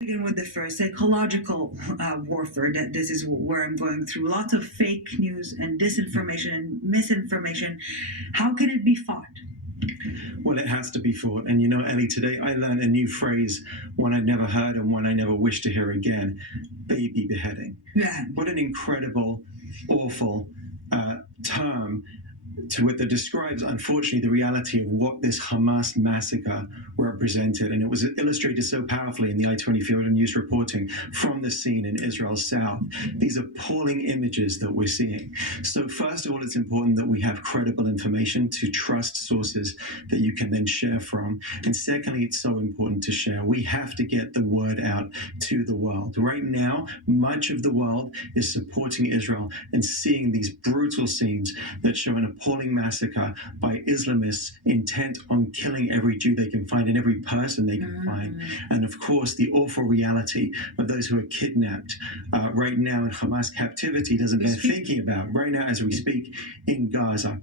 Begin with the first psychological warfare. That this is where I'm going through lots of fake news and disinformation and misinformation. How can it be fought? Well, it has to be fought. And you know, Ellie, today I learned a new phrase, one I never heard and one I never wish to hear again: baby beheading. Yeah. What an incredible, awful term that describes, unfortunately, the reality of what this Hamas massacre represented. And it was illustrated so powerfully in the i24 news reporting from the scene in Israel's south. These appalling images that we're seeing. So first of all, it's important that we have credible information, to trust sources that you can then share from. And secondly, it's so important to share. We have to get the word out to the world. Right now, much of the world is supporting Israel and seeing these brutal scenes that show an appalling massacre by Islamists intent on killing every Jew they can find and every person they can find. And of course, the awful reality of those who are kidnapped right now in Hamas captivity doesn't bear thinking about right now as we speak in Gaza.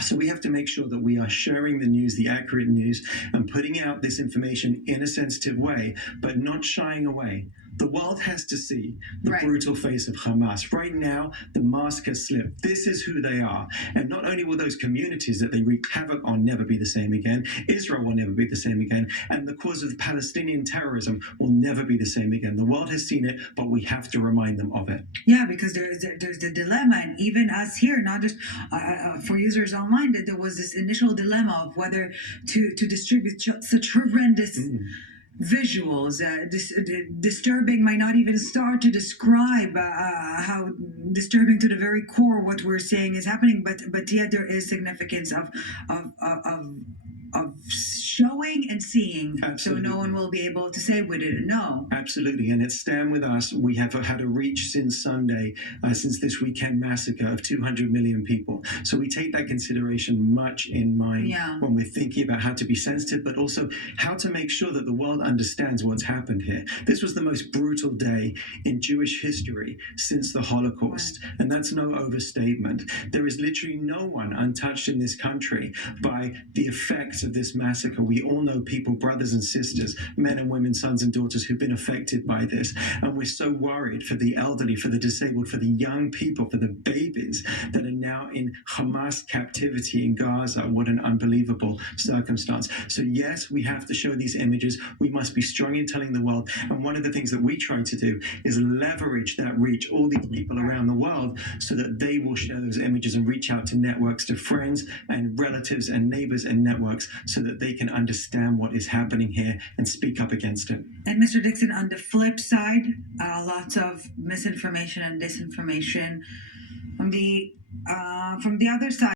So we have to make sure that we are sharing the news, the accurate news, and putting out this information in a sensitive way, but not shying away. The world has to see the brutal face of Hamas. Right now, the mask has slipped. This is who they are. And not only will those communities that they wreak havoc on never be the same again, Israel will never be the same again, and the cause of Palestinian terrorism will never be the same again. The world has seen it, but we have to remind them of it. Yeah, because there's the dilemma, and even us here, not just for users online, that there was this initial dilemma of whether to distribute such horrendous visuals. Disturbing might not even start to describe how disturbing to the very core what we're saying is happening, but yet there is significance of showing and seeing. Absolutely. So no one will be able to say we didn't know. Absolutely. And at Stand With Us, we have had a reach since Sunday, since this weekend massacre, of 200 million people. So we take that consideration much in mind when we're thinking about how to be sensitive, but also how to make sure that the world understands what's happened here. This was the most brutal day in Jewish history since the Holocaust. And that's no overstatement. There is literally no one untouched in this country by the effects of this massacre. We all know people, brothers and sisters, men and women, sons and daughters, who've been affected by this. And we're so worried for the elderly, for the disabled, for the young people, for the babies that are now in Hamas captivity in Gaza. What an unbelievable circumstance. So yes, we have to show these images. We must be strong in telling the world. And one of the things that we try to do is leverage that reach, all these people around the world, so that they will share those images and reach out to networks, to friends and relatives and neighbors and networks, so that they can understand what is happening here and speak up against it. And Mr. Dixon, on the flip side, lots of misinformation and disinformation from the other side.